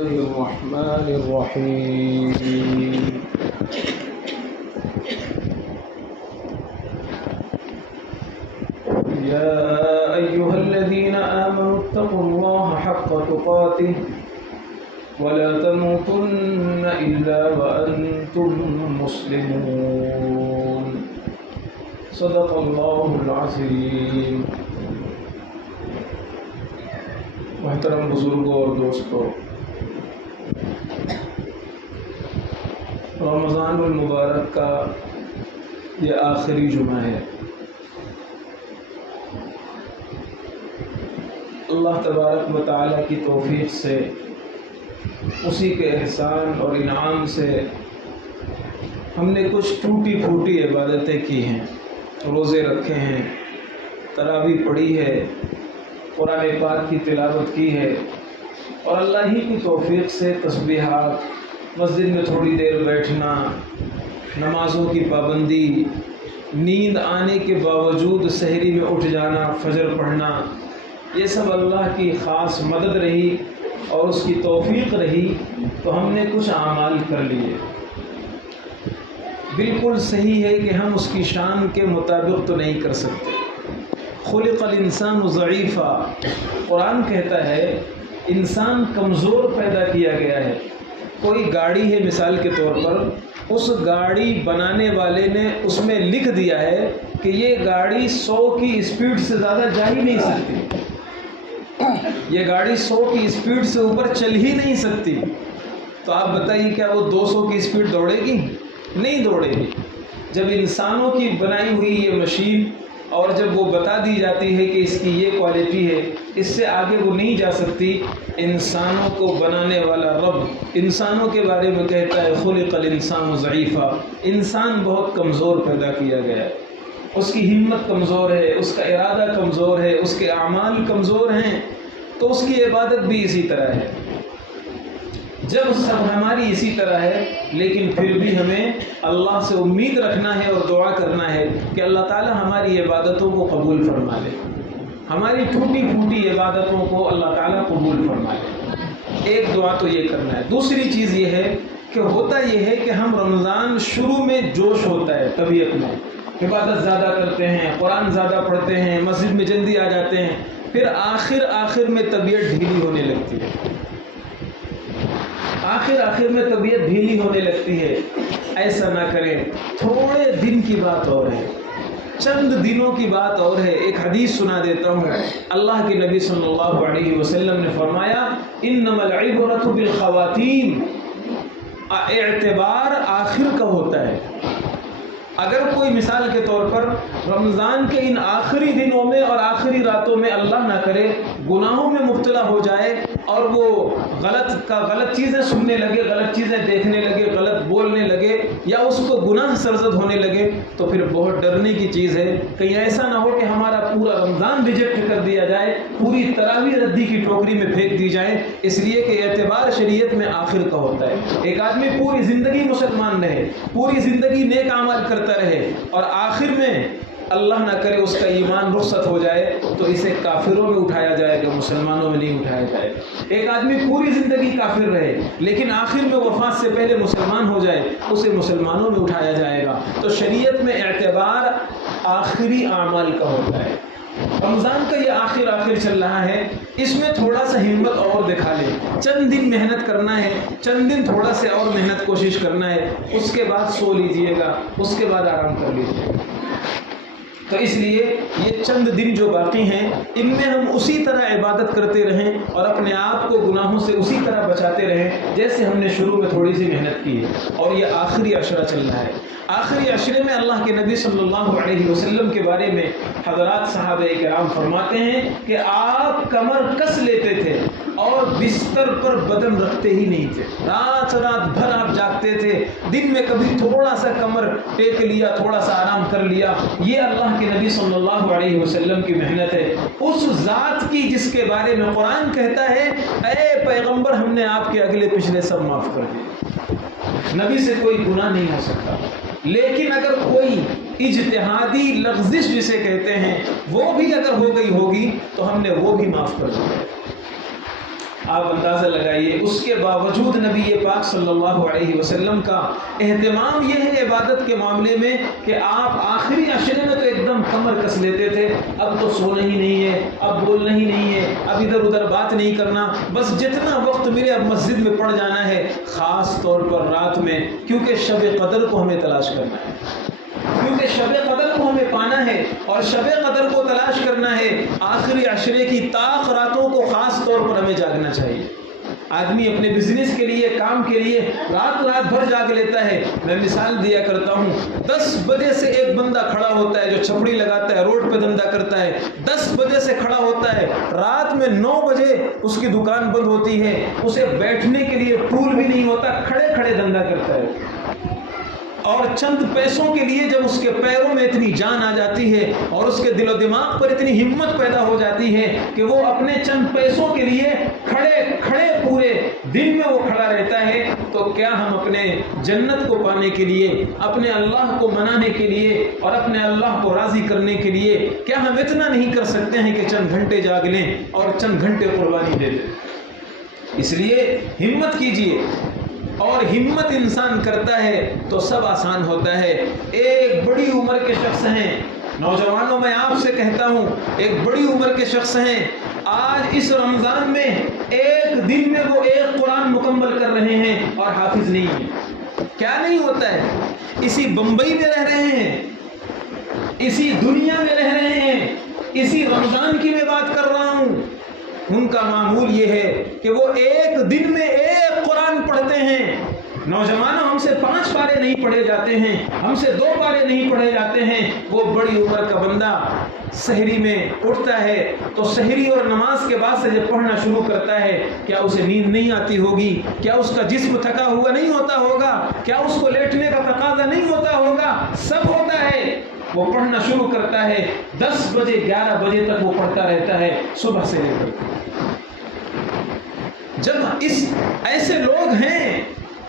الله الرحمن الرحيم. يا أيها الذين آمنوا اتقوا الله حق تقاته ولا تموتن إلا وأنتم مسلمون. صدق الله العظيم. محترم بزرگوں اور دوستوں، رمضان المبارک کا یہ آخری جمعہ ہے. اللہ تبارک و تعالیٰ کی توفیق سے، اسی کے احسان اور انعام سے ہم نے کچھ ٹوٹی پھوٹی عبادتیں کی ہیں، روزے رکھے ہیں، تراویح پڑھی ہے، قرآن پاک کی تلاوت کی ہے، اور اللہ ہی کی توفیق سے تسبیحات، مسجد میں تھوڑی دیر بیٹھنا، نمازوں کی پابندی، نیند آنے کے باوجود سحری میں اٹھ جانا، فجر پڑھنا، یہ سب اللہ کی خاص مدد رہی اور اس کی توفیق رہی تو ہم نے کچھ اعمال کر لیے. بالکل صحیح ہے کہ ہم اس کی شان کے مطابق تو نہیں کر سکتے. خلق الانسان ضعیفا، قرآن کہتا ہے انسان کمزور پیدا کیا گیا ہے. کوئی گاڑی ہے مثال کے طور پر، اس گاڑی بنانے والے نے اس میں لکھ دیا ہے کہ یہ گاڑی 100 کی اسپیڈ سے زیادہ جا ہی نہیں سکتی، یہ گاڑی 100 کی اسپیڈ سے اوپر چل ہی نہیں سکتی. تو آپ بتائیے کیا وہ 200 کی اسپیڈ دوڑے گی؟ نہیں دوڑے گی. جب انسانوں کی بنائی ہوئی یہ مشین اور جب وہ بتا دی جاتی ہے کہ اس کی یہ کوالٹی ہے، اس سے آگے وہ نہیں جا سکتی. انسانوں کو بنانے والا رب انسانوں کے بارے میں کہتا ہے خلق الانسان ضعیفا، انسان بہت کمزور پیدا کیا گیا ہے. اس کی ہمت کمزور ہے، اس کا ارادہ کمزور ہے، اس کے اعمال کمزور ہیں، تو اس کی عبادت بھی اسی طرح ہے. جب سب ہماری اسی طرح ہے، لیکن پھر بھی ہمیں اللہ سے امید رکھنا ہے اور دعا کرنا ہے کہ اللہ تعالی ہماری عبادتوں کو قبول فرما لے، ہماری ٹوٹی پھوٹی عبادتوں کو اللہ تعالیٰ قبول فرما لے. ایک دعا تو یہ کرنا ہے. دوسری چیز یہ ہے کہ ہوتا یہ ہے کہ ہم رمضان شروع میں جوش ہوتا ہے، طبیعت میں عبادت زیادہ کرتے ہیں، قرآن زیادہ پڑھتے ہیں، مسجد میں جلدی آ جاتے ہیں، پھر آخر میں طبیعت ڈھیلی ہونے لگتی ہے. آخر میں طبیعت ڈھیلی ہونے لگتی ہے. ایسا نہ کریں. تھوڑے دن کی بات اور ہے، چند دنوں کی بات اور ہے. ایک حدیث سنا دیتا ہوں. اللہ کے نبی صلی اللہ علیہ وسلم نے فرمایا انما العبرۃ بالخواتیم، اعتبار آخر کا ہوتا ہے. اگر کوئی مثال کے طور پر رمضان کے ان آخری دنوں میں اور آخری راتوں میں اللہ نہ کرے گناہوں میں مبتلا ہو جائے اور وہ غلط چیزیں سننے لگے، غلط چیزیں دیکھنے لگے، غلط بولنے لگے، یا اس کو گناہ سرزد ہونے لگے، تو پھر بہت ڈرنے کی چیز ہے. کہیں ایسا نہ ہو کہ ہمارا پورا رمضان ریجیکٹ کر دیا جائے، پوری تراویح ردی کی ٹوکری میں پھینک دی جائے. اس لیے کہ اعتبار شریعت میں آخر کا ہوتا ہے. ایک آدمی پوری زندگی مسلمان رہے، پوری زندگی نیک اعمال کرتا رہے، اور آخر میں اللہ نہ کرے اس کا ایمان رخصت ہو جائے تو اسے کافروں میں اٹھایا جائے گا، مسلمانوں میں نہیں اٹھایا جائے گا. ایک آدمی پوری زندگی کافر رہے لیکن آخر میں وفات سے پہلے مسلمان ہو جائے، اسے مسلمانوں میں اٹھایا جائے گا. تو شریعت میں اعتبار آخری اعمال کا ہوتا ہے. رمضان کا یہ آخر چل رہا ہے، اس میں تھوڑا سا ہمت اور دکھا لے. چند دن محنت کرنا ہے، چند دن تھوڑا سے اور محنت کوشش کرنا ہے، اس کے بعد سو لیجئے گا، اس کے بعد آرام کر لیجئے گا. تو اس لیے یہ چند دن جو باقی ہیں ان میں ہم اسی طرح عبادت کرتے رہیں اور اپنے آپ کو گناہوں سے اسی طرح بچاتے رہیں جیسے ہم نے شروع میں تھوڑی سی محنت کی ہے. اور یہ آخری عشرہ چل رہا ہے. آخری عشرے میں اللہ کے نبی صلی اللہ علیہ وسلم کے بارے میں حضرات صحابہ کرام فرماتے ہیں کہ آپ کمر کس لیتے تھے اور بستر پر بدن رکھتے ہی نہیں تھے. رات بھر آپ جاگتے تھے، دن میں کبھی تھوڑا سا کمر ٹیک لیا، تھوڑا سا آرام کر لیا. یہ اللہ کے نبی صلی اللہ علیہ وسلم کی محنت ہے. اس ذات کی جس کے بارے میں قرآن کہتا ہے اے پیغمبر ہم نے آپ کے اگلے پچھلے سب معاف کر دیے. نبی سے کوئی گناہ نہیں ہو سکتا، لیکن اگر کوئی اجتہادی لغزش جسے کہتے ہیں وہ بھی اگر ہو گئی ہوگی تو ہم نے وہ بھی معاف کر دیا. آپ اندازہ لگائیے اس کے باوجود نبی پاک صلی اللہ علیہ وسلم کا اہتمام یہ ہے عبادت کے معاملے میں کہ آپ آخری عشرے میں تو ایک دم کمر کس لیتے تھے، اب تو سونا ہی نہیں ہے، اب بولنا ہی نہیں ہے، اب ادھر ادھر بات نہیں کرنا، بس جتنا وقت ملے اب مسجد میں پڑ جانا ہے، خاص طور پر رات میں، کیونکہ شب قدر کو ہمیں تلاش کرنا ہے، کیونکہ شب قدر کو ہمیں پانا ہے، اور شب قدر کو تلاش کرنا ہے آخری عشرے کی طاق راتوں کو خاص طور پر ہمیں جاگنا چاہیے۔ آدمی اپنے بزنس کے لیے، کام کے لیے رات بھر جاگ لیتا ہے۔ میں مثال دیا کرتا ہوں، 10 بجے سے ایک بندہ کھڑا ہوتا ہے جو چھپڑی لگاتا ہے، روڈ پہ دھندا کرتا ہے، 10 بجے سے کھڑا ہوتا ہے، رات میں 9 بجے اس کی دکان بند ہوتی ہے، اسے بیٹھنے کے لیے ٹول بھی نہیں ہوتا، کھڑے کھڑے دھندا کرتا ہے، اور چند پیسوں کے لیے جب اس کے پیروں میں اتنی جان آ جاتی ہے اور اس کے دل و دماغ پر اتنی ہمت پیدا ہو جاتی ہے کہ وہ اپنے چند پیسوں کے لیے کھڑے پورے دن میں وہ کھڑا رہتا ہے، تو کیا ہم اپنے جنت کو پانے کے لیے، اپنے اللہ کو منانے کے لیے اور اپنے اللہ کو راضی کرنے کے لیے کیا ہم اتنا نہیں کر سکتے ہیں کہ چند گھنٹے جاگ لیں اور چند گھنٹے قربانی دے دیں؟ اس لیے ہمت کیجیے، اور ہمت انسان کرتا ہے تو سب آسان ہوتا ہے۔ ایک بڑی عمر کے شخص ہیں، نوجوانوں میں آپ سے کہتا ہوں، ایک بڑی عمر کے شخص ہیں، آج اس رمضان میں ایک دن میں وہ ایک قرآن مکمل کر رہے ہیں اور حافظ نہیں ہیں۔ کیا نہیں ہوتا ہے؟ اسی بمبئی میں رہ رہے ہیں، اسی دنیا میں رہ رہے ہیں، اسی رمضان کی میں بات کر رہا ہوں، ان کا معمول یہ ہے کہ وہ ایک دن میں ایک قرآن پڑھتے ہیں۔ نوجوانوں، ہم سے 5 پارے نہیں پڑھے جاتے ہیں، ہم سے 2 پارے نہیں پڑھے جاتے ہیں۔ وہ بڑی عمر کا بندہ سحری میں اٹھتا ہے تو سحری اور نماز کے بعد سے جب پڑھنا شروع کرتا ہے، کیا اسے نیند نہیں آتی ہوگی؟ کیا اس کا جسم تھکا ہوا نہیں ہوتا ہوگا؟ کیا اس کو لیٹنے کا تقاضا نہیں ہوتا ہوگا؟ سب ہوتا ہے۔ وہ پڑھنا شروع کرتا ہے، 10 بجے 11 بجے تک وہ پڑھتا رہتا ہے، صبح سے لے کر۔ جب ایسے لوگ ہیں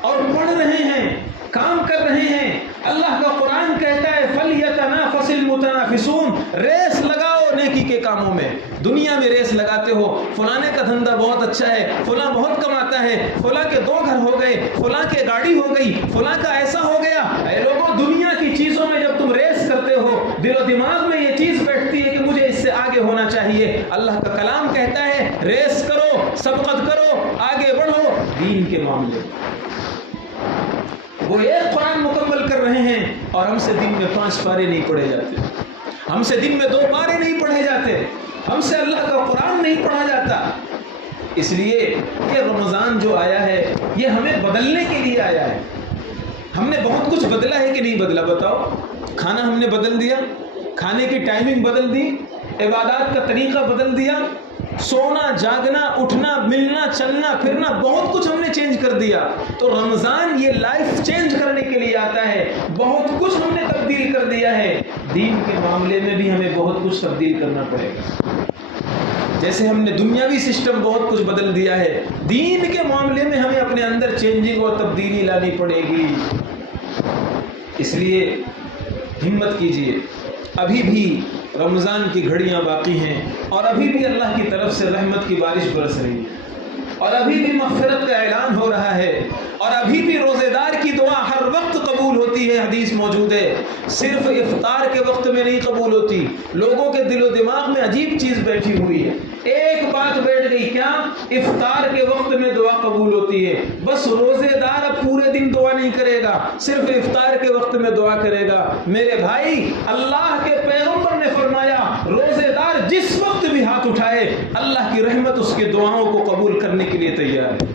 اور پڑھ رہے ہیں، کام کر رہے ہیں، اللہ کا قرآن کہتا ہے فَلْيَتَنَافَسِ الْمُتَنَافِسُونَ، ریس لگاؤ نیکی کے کاموں میں۔ دنیا میں ریس لگاتے ہو، فلانے کا دھندا بہت اچھا ہے، فلاں بہت کماتا ہے، فلاں کے 2 گھر ہو گئے، فلاں کے گاڑی ہو گئی، فلاں کا ایسا ہو گیا۔ اے لوگوں، دنیا کی چیزوں میں جب تم ریس کرتے ہو، دل و دماغ میں یہ چیز بیٹھتی ہے کہ مجھے اس سے آگے ہونا چاہیے۔ اللہ کا کلام کہتا ہے ریس کرو، سبقت کرو، آگے بڑھو دین کے معاملے۔ وہ ایک قرآن مکمل کر رہے ہیں اور ہم سے دن میں 5 پارے نہیں پڑھے جاتے، ہم سے دن میں 2 پارے نہیں پڑھے جاتے، ہم سے اللہ کا قرآن نہیں پڑھا جاتا۔ اس لیے کہ رمضان جو آیا ہے یہ ہمیں بدلنے کے لیے آیا ہے۔ ہم نے بہت کچھ بدلا ہے کہ نہیں بدلا؟ بتاؤ۔ کھانا ہم نے بدل دیا، کھانے کی ٹائمنگ بدل دی، عبادات کا طریقہ بدل دیا، سونا، جاگنا، اٹھنا، ملنا، چلنا، پھرنا، بہت کچھ ہم نے چینج کر دیا۔ تو رمضان یہ لائف چینج کرنے کے لیے آتا ہے، بہت کچھ ہم نے تبدیل کر دیا ہے۔ دین کے معاملے میں بھی ہمیں بہت کچھ تبدیل کرنا پڑے گا۔ جیسے ہم نے دنیاوی سسٹم بہت کچھ بدل دیا ہے، دین کے معاملے میں ہمیں اپنے اندر چینجنگ اور تبدیلی لانی پڑے گی۔ اس لیے ہمت کیجیے، ابھی بھی رمضان کی گھڑیاں باقی ہیں، اور ابھی بھی اللہ کی طرف سے رحمت کی بارش برس رہی ہے، اور ابھی بھی مغفرت کا اعلان ہو رہا ہے، اور ابھی بھی روزے دار کی دعا ہر وقت قبول ہوتی ہے۔ حدیث موجود ہے، صرف افطار کے وقت میں نہیں قبول ہوتی۔ لوگوں کے دل و دماغ میں عجیب چیز بیٹھی ہوئی ہے، ایک بات بیٹھ گئی، کیا؟ افطار کے وقت میں دعا قبول ہوتی ہے، بس روزے دار اب پورے دن دعا نہیں کرے گا، صرف افطار کے وقت میں دعا کرے گا۔ میرے بھائی، اللہ کے پیغمبر نے فرمایا روزے دار جس وقت بھی ہاتھ اٹھائے اللہ کی رحمت اس کے دعاؤں کو قبول کرنے کے لیے تیار ہے۔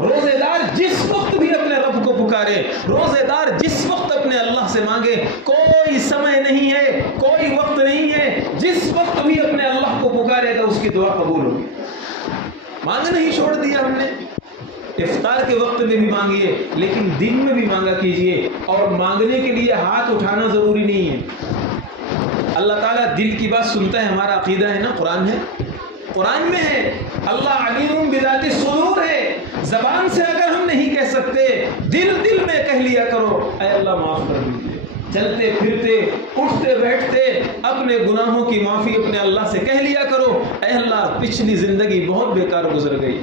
روزے دار جس وقت بھی اپنے رب کو پکارے، روزے دار جس وقت اپنے اللہ سے مانگے، کوئی سمے نہیں ہے، کوئی وقت نہیں ہے، جس وقت بھی اپنے اللہ کو پکارے گا اس کی دعا قبول ہوگی۔ مانگنا ہی چھوڑ دیا ہم نے، افطار کے وقت میں بھی مانگیے، لیکن دن میں بھی مانگا کیجیے، اور مانگنے کے لیے ہاتھ اٹھانا ضروری نہیں ہے۔ اللہ تعالیٰ دل کی بات سنتا ہے، ہمارا عقیدہ ہے نا، قرآن ہے، قرآن میں ہے، اللہ علیم بذات الصدور ہے۔ زبان سے اگر ہم نہیں کہہ سکتے، دل میں کہہ لیا کرو، اے اللہ معاف کر دیجیے، چلتے پھرتے اٹھتے بیٹھتے اپنے گناہوں کی معافی اپنے اللہ سے کہہ لیا کرو، اے اللہ پچھلی زندگی بہت بیکار گزر گئی،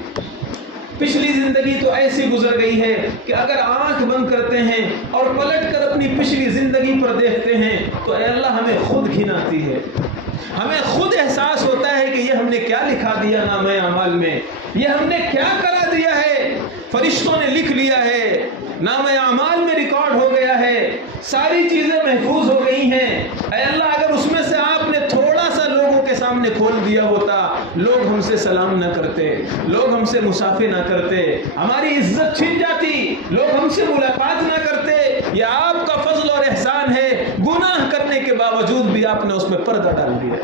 پچھلی زندگی تو ایسی گزر گئی ہے کہ اگر آنکھ بند کرتے ہیں اور پلٹ کر اپنی پچھلی زندگی پر دیکھتے ہیں تو اے اللہ ہمیں خود گھن آتی ہے، ہمیں خود احساس ہوتا ہے کہ یہ ہم نے کیا لکھا دیا نامہ اعمال میں، یہ ہم نے کیا کرا دیا ہے، فرشتوں نے لکھ لیا ہے، نامہ اعمال میں ریکارڈ ہو گیا ہے، ساری چیزیں محفوظ ہو گئی ہیں۔ اے اللہ اگر اس میں سے آپ نے تھوڑا سا لوگوں کے سامنے کھول دیا ہوتا، لوگ ہم سے سلام نہ کرتے، لوگ ہم سے مصافحہ نہ کرتے، ہماری عزت چھن جاتی، لوگ ہم سے ملاقات نہ کرتے۔ یہ آپ کا فضل اور احسان ہے، گناہ کرنے کے باوجود بھی آپ نے اس میں پردہ ڈال دیا،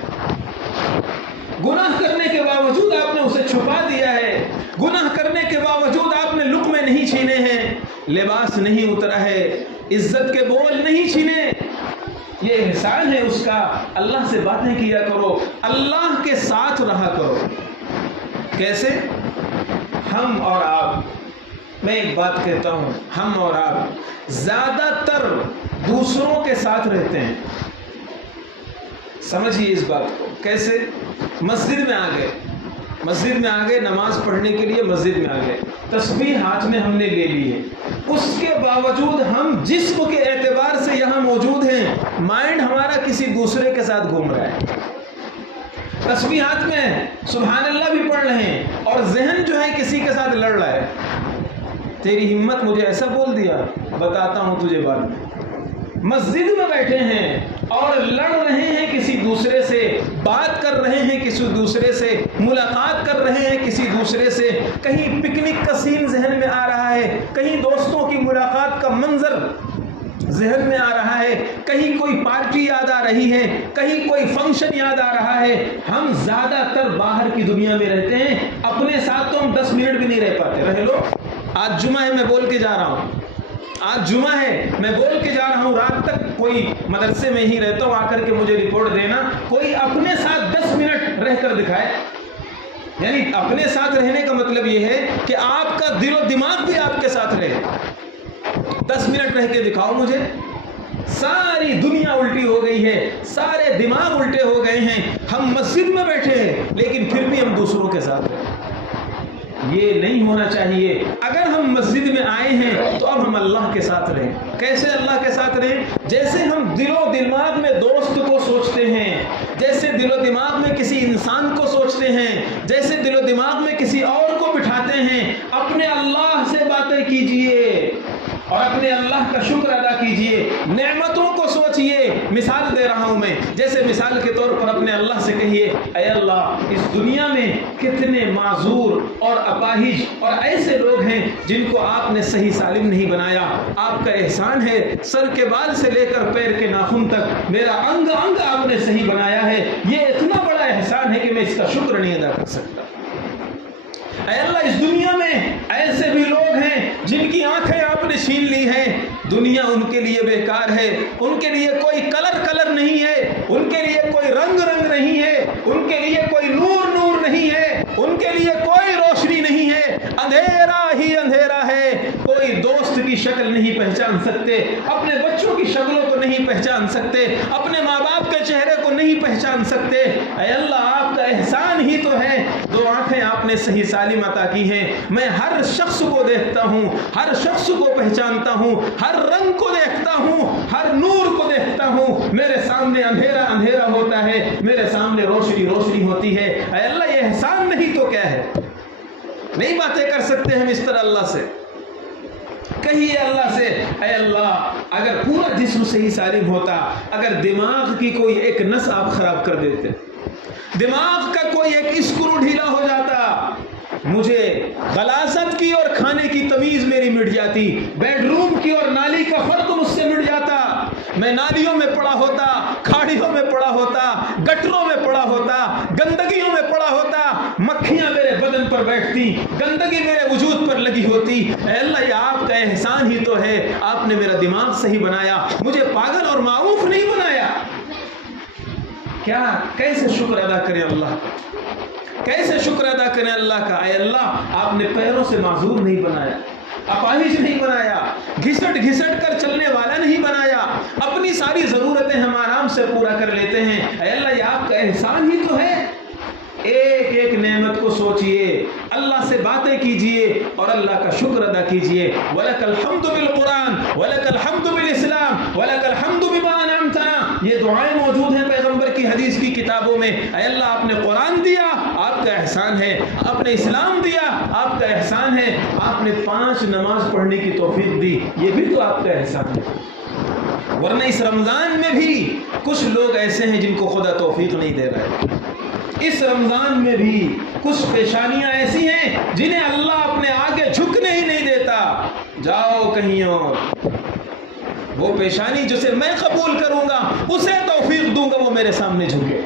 گناہ کرنے کے باوجود آپ نے اسے چھپا دیا ہے، گناہ کرنے کے باوجود آپ نے لقمے نہیں چھینے ہیں، لباس نہیں اترا ہے، عزت کے بول نہیں چھینے، یہ احسان ہے اس کا۔ اللہ سے باتیں کیا کرو، اللہ کے ساتھ رہا کرو۔ کیسے؟ ہم اور آپ، میں ایک بات کہتا ہوں، ہم اور آپ زیادہ تر دوسروں کے ساتھ رہتے ہیں، سمجھیے اس بات کو۔ کیسے؟ مسجد میں آ گئے نماز پڑھنے کے لیے، مسجد میں آ گئے، تسبیح ہاتھ میں ہم نے لے لی ہے، اس کے باوجود ہم جسم کے اعتبار سے یہاں موجود ہیں، مائنڈ ہمارا کسی دوسرے کے ساتھ گھوم رہا ہے، تسبیح ہاتھ میں ہے، سبحان اللہ بھی پڑھ رہے ہیں، اور ذہن جو ہے کسی کے ساتھ لڑ رہا ہے۔ تیری ہمت مجھے ایسا بول دیا، بتاتا ہوں تجھے بعد میں۔ مسجد میں بیٹھے ہیں اور لڑ رہے ہیں کسی دوسرے سے، بات کر رہے ہیں کسی دوسرے سے، ملاقات کر رہے ہیں کسی دوسرے سے، کہیں پکنک کا سین ذہن میں آ رہا ہے، کہیں دوستوں کی ملاقات کا منظر ذہن میں آ رہا ہے، کہیں کوئی پارٹی یاد آ رہی ہے، کہیں کوئی فنکشن یاد آ رہا ہے۔ ہم زیادہ تر باہر کی دنیا میں رہتے ہیں، اپنے ساتھ تو ہم 10 منٹ بھی نہیں رہ پاتے۔ رہ لو، آج جمعہ ہے، میں بول کے جا رہا ہوں، آج جمعہ ہے، میں بول کے جا رہا ہوں، رات تک کوئی مدرسے میں ہی رہتا ہوں، آ کر کے مجھے رپورٹ دینا، کوئی اپنے ساتھ 10 منٹ رہ کر دکھائے۔ یعنی اپنے ساتھ رہنے کا مطلب یہ ہے کہ آپ کا دل و دماغ بھی آپ کے ساتھ رہے، 10 منٹ رہ کے دکھاؤ مجھے۔ ساری دنیا الٹی ہو گئی ہے، سارے دماغ الٹے ہو گئے ہیں، ہم مسجد میں بیٹھے ہیں لیکن پھر بھی ہم دوسروں کے ساتھ ہیں۔ یہ نہیں ہونا چاہیے۔ اگر ہم مسجد میں آئے ہیں تو اب ہم اللہ کے ساتھ رہیں۔ کیسے اللہ کے ساتھ رہیں؟ جیسے ہم دل و دماغ میں دوست کو سوچتے ہیں، جیسے دل و دماغ میں کسی انسان کو سوچتے ہیں، جیسے دل و دماغ میں کسی اور کو بٹھاتے ہیں، اپنے اللہ سے باتیں کیجئے اور اپنے اللہ کا شکر ادا کیجئے، نعمتوں کو سوچئے۔ مثال دے رہا ہوں میں، جیسے مثال کے طور پر اپنے اللہ سے کہیے، اے اللہ اس دنیا میں کتنے معذور اور اپاہج اور ایسے لوگ ہیں جن کو آپ نے صحیح سالم نہیں بنایا، آپ کا احسان ہے، سر کے بال سے لے کر پیر کے ناخن تک میرا انگ انگ آپ نے صحیح بنایا ہے، یہ اتنا بڑا احسان ہے کہ میں اس کا شکر نہیں ادا کر سکتا۔ اے اللہ اس دنیا میں ایسے بھی لوگ ہیں جن کی آنکھیں آپ نے چھین لی ہیں، دنیا ان کے لیے بیکار ہے، ان کے لیے کوئی کلر نہیں ہے، ان کے لیے کوئی رنگ نہیں ہے، ان کے لیے کوئی نور نہیں ہے، ان کے لیے کوئی روشنی نہیں ہے، اندھیرا ہی اندھیرا ہے، کوئی دوست کی شکل نہیں پہچان سکتے، اپنے بچوں کی شکلوں کو نہیں پہچان سکتے، اپنے ماں باپ کے چہرے کو نہیں پہچان سکتے۔ اے اللہ آپ کا احسان ہی تو ہے، 2 آنکھیں آپ نے صحیح سالم عطا کی ہیں، میں ہر شخص کو دیکھتا ہوں، ہر شخص کو پہچانتا ہوں، ہر رنگ کو دیکھتا ہوں، ہر نور کو دیکھتا ہوں، میرے سامنے اندھیرا ہوتا ہے، میرے سامنے روشنی ہوتی ہے۔ اے اللہ یہ احسان نہیں تو کیا ہے؟ نہیں باتیں کر سکتے ہم اس طرح اللہ سے؟ کہیے اللہ سے، اے اللہ اگر پورا جسم صحیح سالم ہوتا، اگر دماغ کی کوئی ایک نس آپ خراب کر دیتے، دماغ کا کوئی ایک اسکرو ڈھیلا ہو جاتا، مجھے غلاظت کی اور کھانے کی تمیز میری مٹ جاتی، بیڈ روم کی اور نالی کا فرق مجھ سے مٹ جاتا، میں نالیوں میں پڑا ہوتا، کھاڑیوں میں پڑا ہوتا، گٹروں میں پڑا ہوتا، گندگیوں میں پڑا ہوتا، مکھیاں میرے بدن پر بیٹھتی، گندگی میرے وجود پر لگی ہوتی۔ اے اللہ یہ آپ کا احسان ہی تو ہے، آپ نے میرا دماغ صحیح بنایا، مجھے پاگل اور معوف نہیں بنایا۔ کیا کیسے شکر ادا کریں اللہ کا؟ کیسے شکر ادا کریں اللہ کا؟ اے اللہ آپ نے پیروں سے معذور نہیں بنایا، اپاہج نہیں بنایا، گھسٹ گھسٹ کر چلنے والا نہیں بنایا، اپنی ساری ضرورتیں ہم آرام سے پورا کر لیتے ہیں۔ اے اللہ، یہ آپ کا احسان ہی تو ہے۔ ایک ایک نعمت کو سوچئے، اللہ سے باتیں کیجئے اور اللہ کا شکر ادا کیجئے۔ وَلَكَ الْحَمْدُ بِالْقُرْآنِ وَلَكَ الْحَمْدُ بِالْإِسْلَامِ وَلَكَ الْحَمْدُ بِمَا أَنْعَمْتَ۔ یہ دعائیں موجود ہیں پیغمبر کی حدیث کی کتابوں میں۔ اے اللہ، آپ نے قرآن دیا، آپ کا احسان ہے۔ آپ نے اسلام دیا، آپ کا احسان ہے۔ آپ نے 5 نماز پڑھنے کی توفیق دی، یہ بھی تو آپ کا احسان ہے۔ ورنہ اس رمضان میں بھی کچھ لوگ ایسے ہیں جن کو خدا توفیق نہیں دے رہا ہے۔ اس رمضان میں بھی کچھ پیشانیاں ایسی ہیں جنہیں اللہ اپنے آگے جھکنے ہی نہیں دیتا۔ جاؤ کہیں اور، وہ پیشانی جسے میں قبول کروں گا، اسے توفیق دوں گا، وہ میرے سامنے جھکے۔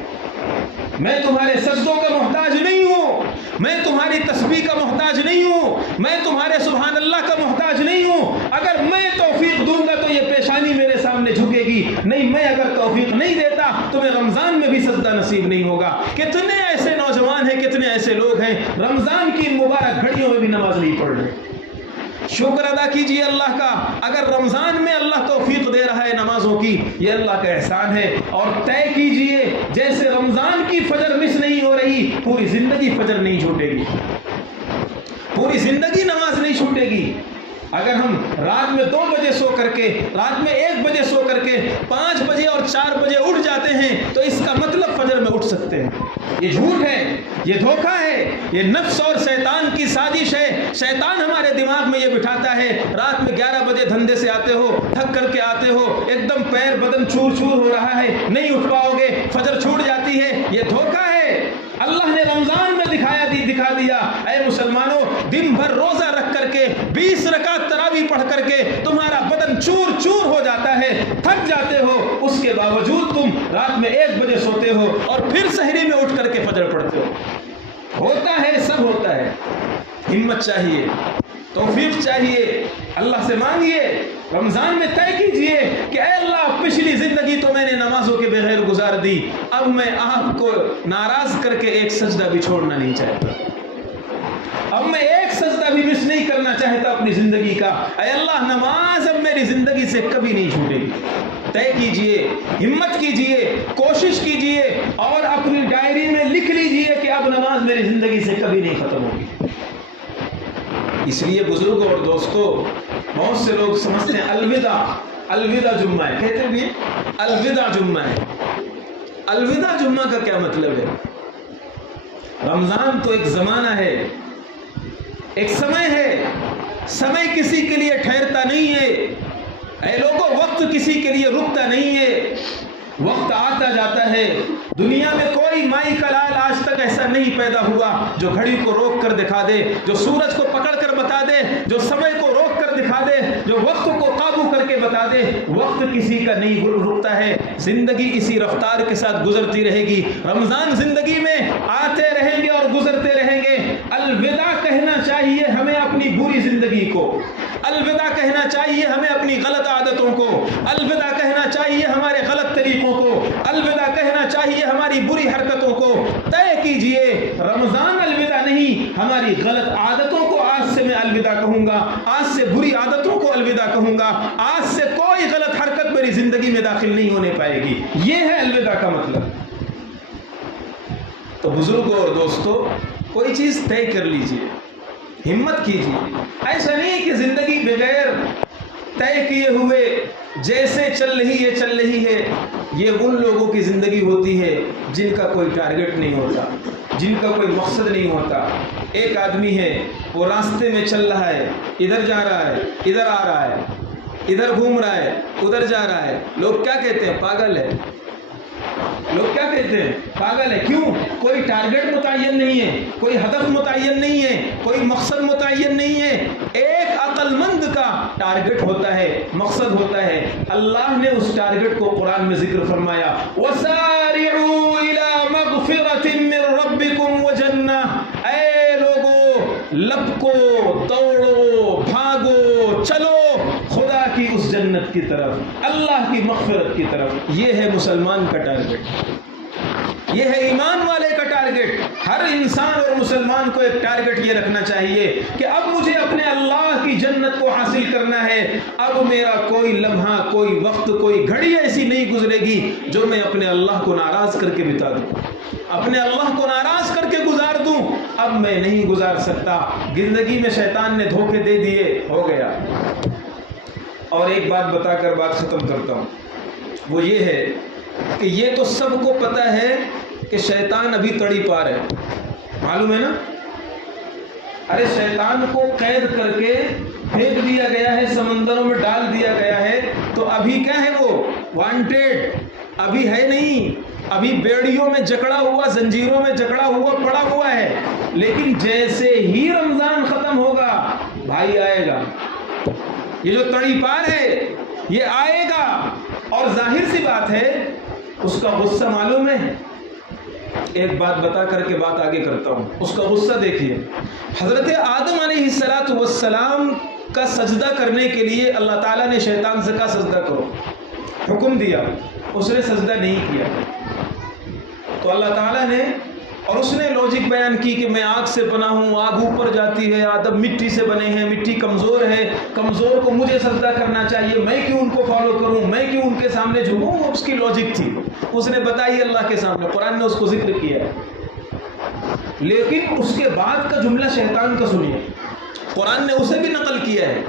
میں تمہارے سجدوں کا محتاج نہیں ہوں، میں تمہاری تسبیح کا محتاج نہیں ہوں، میں تمہارے سبحان اللہ کا محتاج نہیں ہوں۔ اگر میں توفیق دوں گا تو یہ پیشانی میرے سامنے جھکے گی، نہیں میں اگر توفیق نہیں دیتا تو میں رمضان میں بھی سجدہ نصیب نہیں ہوگا۔ کتنے ایسے نوجوان ہیں، کتنے ایسے لوگ ہیں رمضان کی مبارک گھڑیوں میں بھی نماز نہیں پڑھ رہے۔ شکر ادا کیجئے اللہ کا، اگر رمضان میں اللہ توفیق دے رہا ہے نمازوں کی، یہ اللہ کا احسان ہے۔ اور طے کیجئے، جیسے رمضان کی فجر مس نہیں ہو رہی، پوری زندگی فجر نہیں چھوٹے گی، پوری زندگی نماز نہیں چھوٹے گی۔ اگر ہم رات میں 2 بجے سو کر کے، رات میں 1 بجے سو کر کے 5 بجے اور 4 بجے اٹھ جاتے ہیں تو اس کا مطلب فجر میں اٹھ سکتے ہیں۔ یہ جھوٹ ہے، یہ دھوکہ ہے، یہ نفس اور شیطان کی سازش ہے۔ شیطان ہمارے دماغ میں یہ بٹھاتا ہے، رات میں 11 بجے دھندے سے آتے ہو، تھک کر کے آتے ہو، ایک دم پیر بدن چور چور ہو رہا ہے، نہیں اٹھ پاؤ گے، فجر چھوٹ جاتی ہے۔ یہ دھوکہ ہے۔ اللہ نے رمضان میں دکھا دیا، اے مسلمانوں، دن بھر روزہ رکھ کر کے 20 رکعت تراویح پڑھ کر کے تمہارا بدن چور چور ہو جاتا ہے، تھک جاتے ہو، اس کے باوجود تم رات میں 1 بجے سوتے ہو اور پھر سحری میں اٹھ کر کے فجر پڑھتے ہو۔ ہوتا ہے، سب ہوتا ہے۔ ہمت چاہیے، توفیق چاہیے، اللہ سے مانگیے۔ رمضان میں طے کیجئے کہ اے اللہ، پچھلی زندگی تو میں نے نمازوں کے بغیر گزار دی، اب میں آپ کو ناراض کر کے ایک سجدہ بھی چھوڑنا نہیں چاہتا، اب میں ایک سجدہ بھی مس نہیں کرنا چاہتا اپنی زندگی کا۔ اے اللہ، نماز اب میری زندگی سے کبھی نہیں چھوٹے گی۔ طے کیجئے، ہمت کیجئے، کوشش کیجئے اور اپنی ڈائری میں لکھ لیجئے کہ اب نماز میری زندگی سے کبھی نہیں ختم ہوگی۔ اس لیے بزرگوں اور دوستوں، بہت سے لوگ سمجھتے ہیں الوداع جمعہ ہے، کہتے بھی الوداع جمعہ ہے۔ الوداع جمعہ کا کیا مطلب ہے؟ رمضان تو ایک زمانہ ہے، ایک سمے ہے، سمے کسی کے لیے ٹھہرتا نہیں ہے۔ اے لوگوں، وقت کسی کے لیے رکتا نہیں ہے، وقت آتا جاتا ہے۔ دنیا میں کوئی مائی کا لال آج تک ایسا نہیں پیدا ہوا جو گھڑی کو روک کر دکھا دے، جو سورج کو پکڑ کر بتا دے، جو سمے کو روک کر دکھا دے، جو وقت کو قابو کر کے بتا دے۔ وقت کسی کا نہیں رکتا ہے، زندگی اسی رفتار کے ساتھ گزرتی رہے گی۔ رمضان زندگی میں آتے رہیں گے اور گزرتے رہیں گے۔ الوداع کہنا چاہیے ہمیں اپنی بری زندگی کو، الوداع کہنا چاہیے ہمیں اپنی غلط عادتوں کو، الوداع کہنا چاہیے ہمارے غلط طریقوں کو، الوداع کہنا چاہیے ہماری بری حرکتوں کو۔ طے کیجئے، رمضان الوداع نہیں، ہماری غلط عادتوں کو آج سے میں الوداع کہوں گا، آج سے بری عادتوں کو الوداع کہوں گا، آج سے کوئی غلط حرکت میری زندگی میں داخل نہیں ہونے پائے گی۔ یہ ہے الوداع کا مطلب۔ تو بزرگوں اور دوستوں، کوئی چیز طے کر لیجئے، ہمت کیجئے۔ ایسا نہیں کہ زندگی بغیر طے کیے ہوئے جیسے چل رہی ہے۔ یہ ان لوگوں کی زندگی ہوتی ہے جن کا کوئی ٹارگٹ نہیں ہوتا، جن کا کوئی مقصد نہیں ہوتا۔ ایک آدمی ہے، وہ راستے میں چل رہا ہے، ادھر جا رہا ہے، ادھر آ رہا ہے، ادھر گھوم رہا ہے، ادھر جا رہا ہے۔ لوگ کیا کہتے ہیں؟ پاگل ہے۔ لوگ کیا کہتے ہیں؟ پاگل ہے۔ کیوں؟ کوئی ٹارگٹ متعین نہیں ہے، کوئی ہدف متعین نہیں ہے، کوئی مقصد متعین نہیں ہے۔ ایک عقل مند کا ٹارگٹ ہوتا ہے، مقصد ہوتا ہے۔ اللہ نے اس ٹارگٹ کو قرآن میں ذکر فرمایا، وَسَارِعُوا إِلَى مَغْفِرَةٍ مِّن رَبِّكُمْ وَجَنَّةٍ۔ اے لوگو، لپکو، دوڑو، بھاگو، چلو خدا کی اس جنت کی طرف، اللہ کی مغفرت کی طرف۔ یہ ہے مسلمان کا ٹارگٹ۔ یہ ہے ایمان والے کا ٹارگٹ۔ ہر انسان اور مسلمان کو ایک ٹارگٹ یہ رکھنا چاہیے کہ اب مجھے اپنے اللہ کی جنت کو حاصل کرنا ہے، اب میرا کوئی لمحہ، کوئی وقت، کوئی گھڑی ایسی نہیں گزرے گی جو میں اپنے اللہ کو ناراض کر کے بتا دوں، اپنے اللہ کو ناراض کر کے گزار دوں۔ اب میں نہیں گزار سکتا، زندگی میں شیطان نے دھوکے دے دیے، ہو گیا۔ اور ایک بات بتا کر بات ختم کرتا ہوں، وہ یہ ہے کہ یہ تو سب کو پتہ ہے کہ شیطان ابھی تڑی پار ہے، معلوم ہے نا؟ ارے شیطان کو قید کر کے پھینک دیا گیا ہے، سمندروں میں ڈال دیا گیا ہے، تو ابھی کیا ہے؟ وہ وانٹیڈ ابھی ہے نہیں، ابھی بیڑیوں میں جکڑا ہوا، زنجیروں میں جکڑا ہوا پڑا ہوا ہے۔ لیکن جیسے ہی رمضان ختم ہوگا بھائی آئے گا، یہ جو تڑی پار ہے یہ آئے گا، اور ظاہر سی بات ہے اس کا غصہ معلوم ہے۔ ایک بات بتا کر کے بات آگے کرتا ہوں، اس کا غصہ دیکھیے۔ حضرت آدم علیہ السلام کا سجدہ کرنے کے لیے اللہ تعالیٰ نے شیطان سے کہا سجدہ کرو، حکم دیا، اس نے سجدہ نہیں کیا، تو اللہ تعالیٰ نے، اور اس نے لاجک بیان کی کہ میں آگ سے بنا ہوں، آگ اوپر جاتی ہے، آدم مٹی سے بنے ہیں، مٹی کمزور ہے، کمزور کو مجھے سجدہ کرنا چاہیے، میں کیوں ان کو فالو کروں، میں کیوں ان کے سامنے جھکوں؟ اس کی لاجک تھی، اس نے بتائی اللہ کے سامنے، قرآن نے اس کو ذکر کیا ہے۔ لیکن اس کے بعد کا جملہ شیطان کا سنیے، قرآن نے اسے بھی نقل کیا ہے۔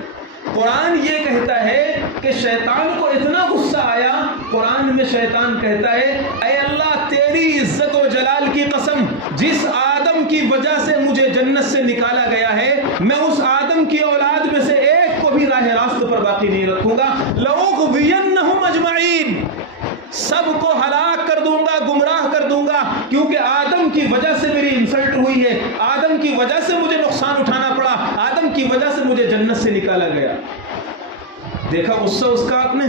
قرآن یہ کہتا ہے کہ شیطان کو اتنا غصہ آیا، قرآن میں شیطان کہتا ہے اے اللہ تیری عزت و جلال کی قسم، جس آدم کی وجہ سے مجھے جنت سے نکالا گیا ہے، میں اس آدم کی اولاد میں سے ایک کو بھی راہ راست پر باقی نہیں رکھوں گا، لَأُغْوِيَنَّهُمْ أَجْمَعِينَ، سب کو ہلاک کر دوں گا، گمراہ کر دوں گا، کیونکہ آدم کی وجہ سے میری انسلٹ ہوئی ہے، آدم کی وجہ سے مجھے نقصان اٹھانا پڑا، آدم کی وجہ سے مجھے جنت سے نکالا گیا۔ دیکھا غصہ اس کا آپ نے؟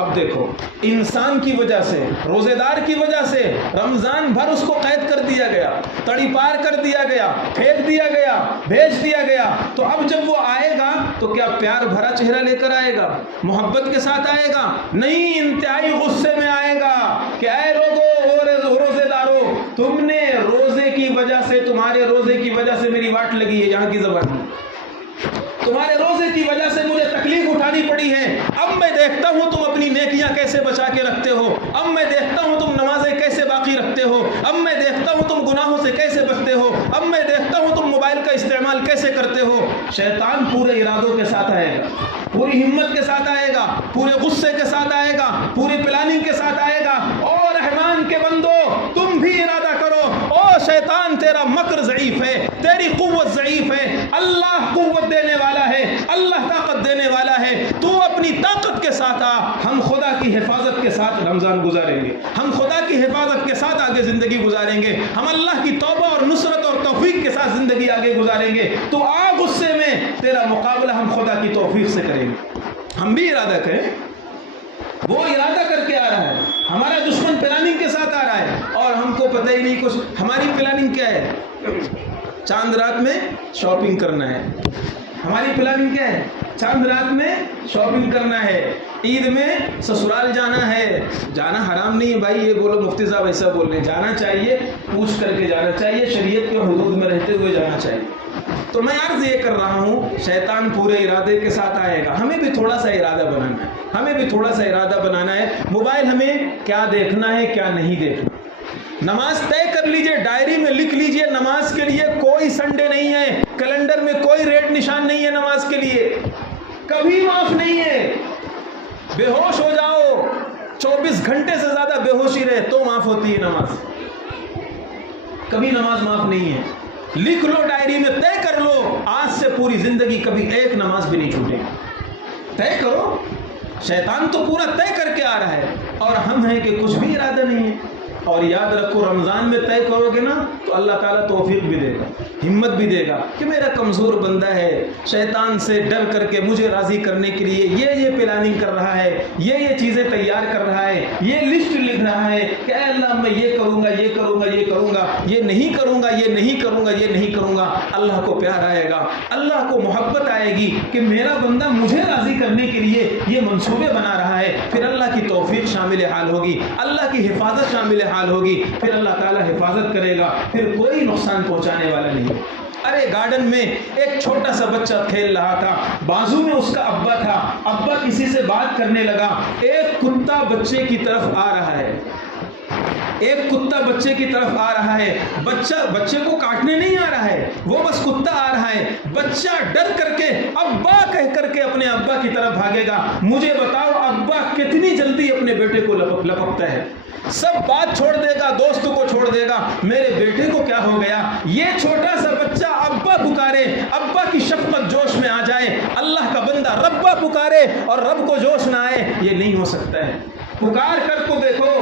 اب دیکھو انسان کی وجہ سے، روزے دار کی وجہ سے رمضان بھر اس کو قید کر دیا گیا، تڑی پار کر دیا گیا، پھینک دیا گیا، بھیج دیا گیا، تو اب جب وہ آئے گا تو کیا پیار بھرا چہرہ لے کر آئے گا، محبت کے ساتھ آئے گا؟ نہیں، انتہائی غصے میں آئے گا کہ اے لوگو، روزے دارو، تم نے روزے کی وجہ سے، تمہارے روزے کی وجہ سے میری واٹ لگی ہے، یہاں کی زبان، تمہارے روزے کی وجہ سے مجھے تکلیف اٹھانی پڑی ہے، اب میں دیکھتا ہوں تم اپنی نیکیاں کیسے بچا کے رکھتے ہو، اب میں دیکھتا ہوں تم نمازیں کیسے باقی رکھتے ہو، اب میں دیکھتا ہوں تم گناہوں سے کیسے بچتے ہو، اب میں دیکھتا ہوں تم موبائل کا استعمال کیسے کرتے ہو۔ شیطان پورے ارادوں کے ساتھ آئے گا، پوری ہمت کے ساتھ آئے گا، پورے غصے کے ساتھ آئے گا، پوری پلاننگ کے ساتھ آئے گا، اور رحمان کے بندو تم بھی ارادہ کرو، او شیطان تیرا مکر ضعیف ہے، تیری قوت ضعیف ہے، اللہ قوت دینے والا ہے، اللہ طاقت دینے والا ہے، تو اپنی طاقت کے ساتھ آ، ہم خدا کی حفاظت کے ساتھ رمضان گزاریں گے، ہم خدا کی حفاظت کے ساتھ آگے زندگی گزاریں گے، ہم اللہ کی توبہ اور نصرت اور توفیق کے ساتھ زندگی آگے گزاریں گے، تو آ غصے میں، تیرا مقابلہ ہم خدا کی توفیق سے کریں گے۔ ہم بھی ارادہ کریں، وہ ارادہ کر کے آ رہا ہے، ہمارا دشمن پلاننگ کے ساتھ آ رہا ہے، اور ہم کو پتہ ہی نہیں کچھ، ہماری پلاننگ کیا ہے؟ چاند رات میں شاپنگ کرنا ہے، ہماری پلاننگ کیا ہے؟ چاند رات میں شاپنگ کرنا ہے، عید میں سسرال جانا ہے، جانا حرام نہیں ہے بھائی، یہ بولو مفتی صاحب ایسا بول رہے ہیں، جانا چاہیے، پوچھ کر کے جانا چاہیے، شریعت کے حدود میں رہتے ہوئے جانا چاہیے۔ تو میں عرض یہ کر رہا ہوں، شیطان پورے ارادے کے ساتھ آئے گا، ہمیں بھی تھوڑا سا ارادہ بنانا ہے، ہمیں بھی تھوڑا سا ارادہ بنانا ہے، موبائل ہمیں کیا دیکھنا ہے کیا نہیں دیکھنا، نماز طے کر لیجئے، ڈائری میں لکھ لیجئے، نماز کے لیے کوئی سنڈے نہیں ہے، کیلنڈر میں کوئی ریڈ نشان نہیں ہے، نماز کے لیے کبھی معاف نہیں ہے، بے ہوش ہو جاؤ، 24 گھنٹے سے زیادہ بے ہوشی رہے تو معاف ہوتی ہے نماز، کبھی نماز معاف نہیں ہے، لکھ لو ڈائری میں، طے کر لو، آج سے پوری زندگی کبھی ایک نماز بھی نہیں چھوٹے، طے کرو، شیطان تو پورا طے کر کے آ رہا ہے، اور ہم ہیں کہ کچھ بھی ارادہ نہیں ہے، اور یاد رکھو رمضان میں طے کرو گے نا تو اللہ تعالیٰ توفیق بھی دے گا، ہمت بھی دے گا کہ میرا کمزور بندہ ہے، شیطان سے ڈر کر کے مجھے راضی کرنے کے لیے یہ پلاننگ کر رہا ہے، یہ چیزیں تیار کر رہا ہے، یہ لسٹ لکھ رہا ہے کہ اے اللہ میں یہ کروں گا، یہ کروں گا، یہ کروں گا، یہ نہیں کروں گا، یہ نہیں کروں گا، یہ نہیں کروں گا۔ اللہ کو پیار آئے گا، اللہ کو محبت آئے گی کہ میرا بندہ مجھے راضی کرنے کے لیے یہ منصوبے بنا رہا ہے، پھر اللہ کی توفیق شامل حال ہوگی، اللہ کی حفاظت شامل حال ہوگی، پھر اللہ تعالیٰ حفاظت کرے گا، پھر کوئی نقصان پہنچانے والا نہیں۔ ارے گارڈن میں ایک چھوٹا سا بچہ کھیل رہا تھا، بازو میں اس کا ابا تھا، ابا کسی سے بات کرنے لگا، ایک کتا بچے کی طرف آ رہا ہے، ایک کتا بچے کی طرف آ رہا ہے، بچے کو کاٹنے نہیں آ رہا ہے، وہ بس کتا آ رہا ہے، بچہ ڈر کر کے ابا کہہ کر کے اپنے ابا کی طرف بھاگے گا۔ مجھے بتاؤ ابا کتنی جلدی اپنے بیٹے کو لپکتا ہے، سب بات چھوڑ دے گا، دوست کو چھوڑ دے گا، میرے بیٹے کو کیا ہو گیا۔ یہ چھوٹا سا بچہ ابا پکارے، ابا کی شفقت جوش میں آ جائے، اللہ کا بندہ ربا پکارے اور رب کو جوش نہ آئے، یہ نہیں ہو سکتا ہے۔ پکار کر تو دیکھو،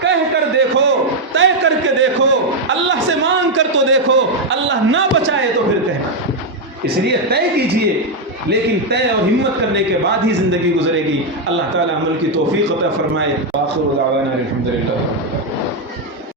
کہہ کر دیکھو، طے کر کے دیکھو، اللہ سے مانگ کر تو دیکھو، اللہ نہ بچائے تو پھر کہنا۔ اس لیے طے کیجئے، لیکن طے اور ہمت کرنے کے بعد ہی زندگی گزرے گی۔ اللہ تعالیٰ عمل کی توفیق عطا فرمائے۔ آخر دعوانا الحمدللہ۔